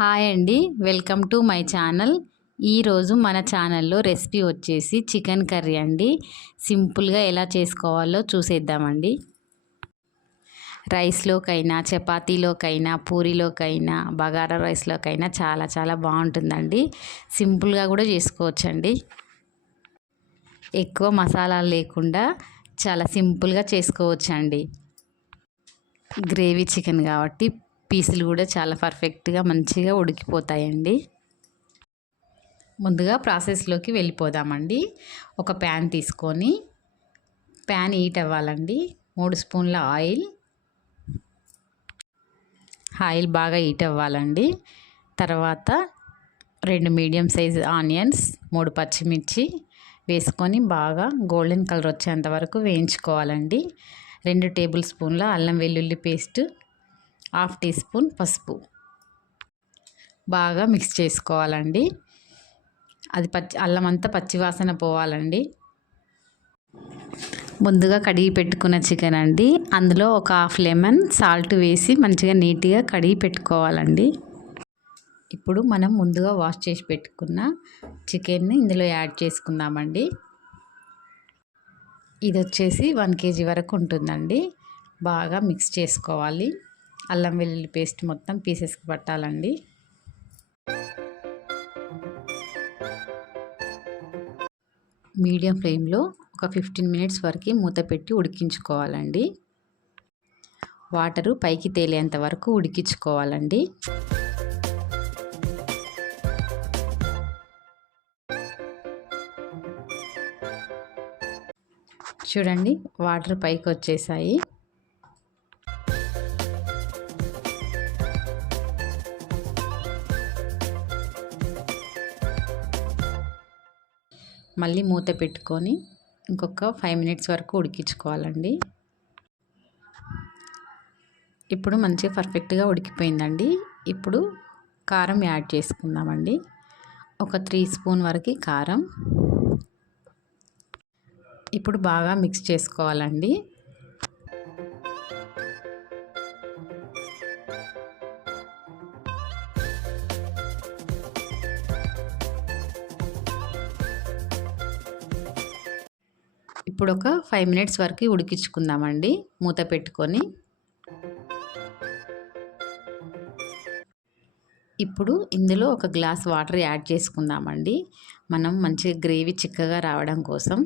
Hi అండి, welcome to my channel. ఈరోజు మన ఛానల్లో రెసిపీ వచ్చేసి చికెన్ కర్రీ అండి. సింపుల్గా ఎలా చేసుకోవాలో చూసేద్దామండి. రైస్లోకైనా, చపాతీలోకైనా, పూరీలోకైనా, బగారా రైస్లోకైనా చాలా బాగుంటుందండి. సింపుల్గా కూడా చేసుకోవచ్చండి. ఎక్కువ మసాలాలు లేకుండా చాలా సింపుల్గా చేసుకోవచ్చండి. గ్రేవీ చికెన్ కాబట్టి పీసులు కూడా చాలా పర్ఫెక్ట్గా మంచిగా ఉడికిపోతాయండి. ముందుగా ప్రాసెస్లోకి వెళ్ళిపోదామండి. ఒక ప్యాన్ తీసుకొని ప్యాన్ హీట్ అవ్వాలండి. 3 స్పూన్ల ఆయిల్ బాగా హీట్ అవ్వాలండి. తర్వాత 2 మీడియం సైజ్ ఆనియన్స్, 3 పచ్చిమిర్చి వేసుకొని బాగా గోల్డెన్ కలర్ వచ్చేంత వరకు వేయించుకోవాలండి. 2 టేబుల్ స్పూన్ల అల్లం వెల్లుల్లి పేస్ట్, 1/2 టీ స్పూన్ పసుపు బాగా మిక్స్ చేసుకోవాలండి. అది అల్లం అంతా పచ్చివాసన పోవాలండి. ముందుగా కడిగి పెట్టుకున్న చికెన్ అండి, అందులో ఒక 1/2 లెమన్ సాల్ట్ వేసి మంచిగా నీట్గా కడిగి పెట్టుకోవాలండి. ఇప్పుడు మనం ముందుగా వాష్ చేసి పెట్టుకున్న చికెన్ని ఇందులో యాడ్ చేసుకుందామండి. ఇది వచ్చేసి 1 కేజీ వరకు ఉంటుందండి. బాగా మిక్స్ చేసుకోవాలి. అల్లం వెల్లుల్లి పేస్ట్ మొత్తం పీసెస్కి పట్టాలండి. మీడియం ఫ్లేమ్లో ఒక 15 మినిట్స్ వరకు మూత పెట్టి ఉడికించుకోవాలండి. వాటరు పైకి తేలేంత వరకు ఉడికించుకోవాలండి. చూడండి, వాటర్ పైకి వచ్చేసాయి. మళ్ళీ మూత పెట్టుకొని ఇంకొక 5 మినిట్స్ వరకు ఉడికించుకోవాలండి. ఇప్పుడు మంచిగా పర్ఫెక్ట్గా ఉడికిపోయిందండి. ఇప్పుడు కారం యాడ్ చేసుకుందామండి. ఒక 3 స్పూన్ వరకు కారం. ఇప్పుడు బాగా మిక్స్ చేసుకోవాలండి. ఇప్పుడు ఒక 5 మినిట్స్ వరకు ఉడికించుకుందామండి మూత పెట్టుకొని. ఇప్పుడు ఇందులో ఒక గ్లాస్ వాటర్ యాడ్ చేసుకుందామండి, మనం మంచిగా గ్రేవీ చిక్కగా రావడం కోసం.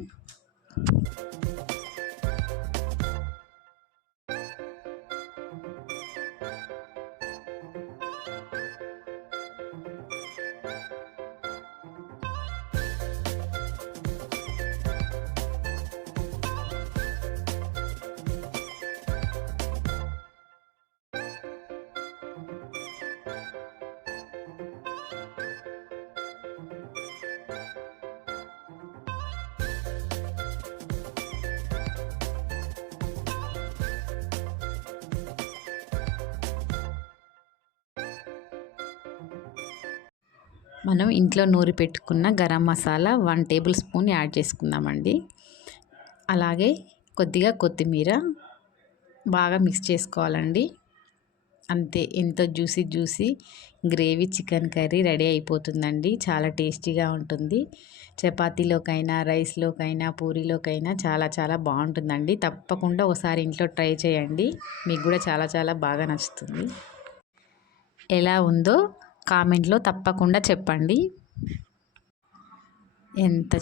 మనం ఇంట్లో నూరి పెట్టుకున్న garam masala 1 table spoon add చేసుకుందామండి. అలాగే కొద్దిగా కొత్తిమీర బాగా మిక్స్ చేసుకోవాలండి. అంతే, ఎంతో juicy gravy chicken curry ready అయిపోతుందండి. చాలా టేస్టీగా ఉంటుంది. చపాతీలోకైనా, రైస్లోకైనా, పూరీలోకైనా చాలా బాగుంటుందండి. తప్పకుండా ఒకసారి ఇంట్లో ట్రై చేయండి, మీకు కూడా చాలా బాగా నచ్చుతుంది. ఎలా ఉందో కామెంట్లో తప్పకుండా చెప్పండి.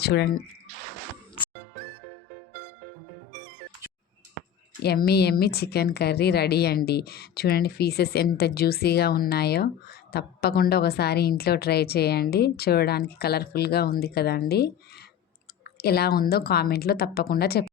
చూడండి, ఎమ్మి చికెన్ కర్రీ రెడీ అండి. చూడండి పీసెస్ ఎంత జ్యూసీగా ఉన్నాయో. తప్పకుండా ఒకసారి ఇంట్లో ట్రై చేయండి. చూడడానికి కలర్ఫుల్గా ఉంది కదండి. ఎలా ఉందో కామెంట్లో తప్పకుండా చెప్పండి.